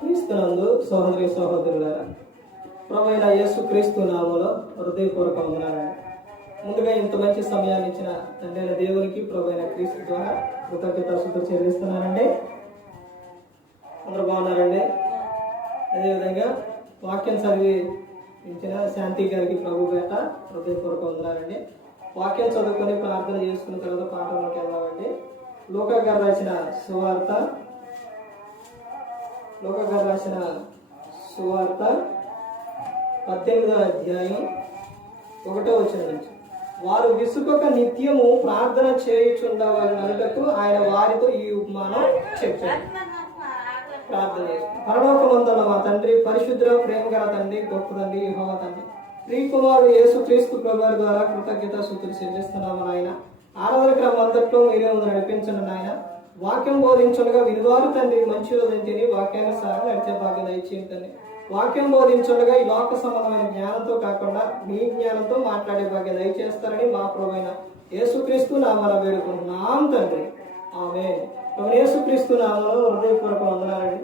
క్రీస్తునందు సహోదరి సహోదరులారా, ప్రభువైన యేసు క్రీస్తు నామములో హృదయపూర్వక వందనాలండి. ముందుగా ఇంత మంచి సమయాన్ని ఇచ్చిన తండ్రి అయిన దేవునికి ప్రభువైన క్రీస్తు ద్వారా కృతజ్ఞతాస్తుతులు చెల్లిస్తున్నానండి. అందరూ బాగున్నారండి. అదేవిధంగా వాక్యం చదివి ఇచ్చిన శాంతి గారికి ప్రభు పేట హృదయపూర్వక వందనాలండి. వాక్యం చదువుకొని ప్రార్థన చేసుకున్న తర్వాత పాఠంలోకి వెళ్దామండి. లూకా గారు రాసిన సువార్త 18వ అధ్యాయం 1వ వచనం నుంచి, వారు విసుకొక నిత్యము ప్రార్థన చేయుచుండవలనకు ఆయన వారితో ఈ ఉపమానం చెప్పారు. ప్రార్థన చేస్తారు. పరలోకమందున్న మా తండ్రి, పరిశుద్ధ ప్రేమ గల తండ్రి, గొప్ప తండ్రి, యెహోవా తండ్రి, ప్రియకుమారుడు యేసు క్రీస్తు ప్రభువారి ద్వారా కృతజ్ఞతాస్తుతులు చెల్లిస్తున్నాము నాయన. ఆరాధన క్రమం అంతట్లో మీరే ముందు నడిపించండి నాయన. వాక్యం బోధించుండగా వినివారు తండ్రి మంచి రోజుని తిని వాక్యానుసారం నడిచే భాగ్యం దయచేయండి తండ్రి. వాక్యం బోధించుండగా ఈ లోక సంబంధమైన జ్ఞానంతో కాకుండా మీ జ్ఞానంతో మాట్లాడే భాగ్యం దయచేస్తారని మా ప్రభువైన యేసుక్రీస్తు నామమున వేడుకుంటున్నాం తండ్రి. ఆమేన్. యేసుక్రీస్తు నామములో హృదయపూర్వక వందనాలండి.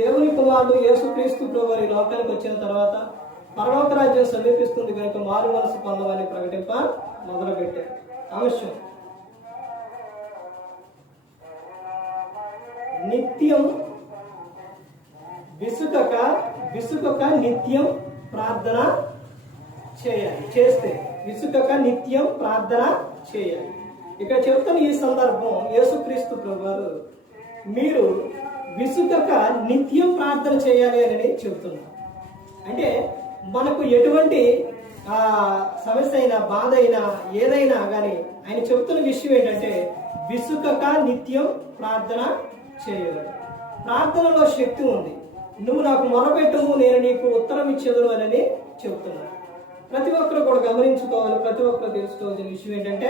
దేవుని కుమారుడు యేసుక్రీస్తు ప్రభువారు ఈ లోకానికి వచ్చిన తర్వాత పరలోక రాజ్యం సమీపిస్తుంది కనుక మారు మనసు పొందమని ప్రకటింప మొదలుపెట్టారు. అవశ్యం నిత్యం విసుకక నిత్యం ప్రార్థన చేయాలి. విసుకక నిత్యం ప్రార్థన చేయాలి. ఇక్కడ చెప్తున్న ఈ సందర్భం యేసుక్రీస్తు ప్రభువారు మీరు విసుకక నిత్యం ప్రార్థన చేయాలి అని చెబుతున్నారు. అంటే మనకు ఎటువంటి సమస్య అయినా బాధ అయినా ఏదైనా కానీ ఆయన చెబుతున్న విషయం ఏంటంటే విసుకక నిత్యం ప్రార్థన చేయాలి. ప్రార్థనలో శక్తి ఉంది. నువ్వు నాకు మొరపెట్టుము, నేను నీకు ఉత్తరం ఇచ్చేదను అని చెబుతున్నాను. ప్రతి ఒక్కరు కూడా గమనించుకోవాలి. ప్రతి ఒక్కరు తెలుసుకోవాల్సిన విషయం ఏంటంటే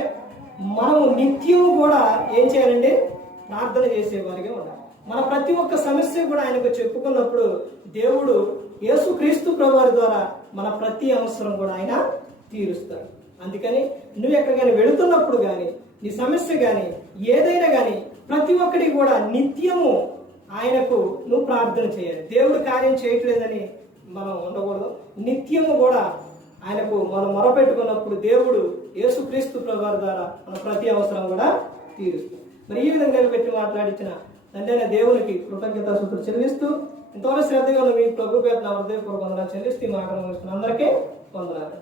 మనము నిత్యము కూడా ఏం చేయాలంటే ప్రార్థన చేసేవారిగా ఉండాలి. మన ప్రతి ఒక్క సమస్య కూడా ఆయనకు చెప్పుకున్నప్పుడు దేవుడు యేసుక్రీస్తు ప్రభువారి ద్వారా మన ప్రతి అవసరం కూడా ఆయన తీరుస్తాడు. అందుకని నువ్వు ఎక్కడికైనా వెళుతున్నప్పుడు కానీ నీ సమస్య కానీ ఏదైనా కానీ ప్రతి ఒక్కటి కూడా నిత్యము ఆయనకు నువ్వు ప్రార్థన చేయాలి. దేవుడు కార్యం చేయట్లేదని మనం ఉండకూడదు. నిత్యము కూడా ఆయనకు మనం మొరపెట్టుకున్నప్పుడు దేవుడు యేసుక్రీస్తు ప్రభువారి ద్వారా మన ప్రతి అవసరం కూడా తీరుస్తుంది. మరి ఈ విధంగా పెట్టి మాట్లాడించిన తండ్రి అయిన దేవునికి కృతజ్ఞతాస్తుతులు చెల్లిస్తూ ఎంతవరకు శ్రద్ధగా మీ ప్రభు పేరు నా హృదయపూర్వక వందనాలు చెల్లిస్తూ ఈ మాటలు అందరికీ వందనాలు.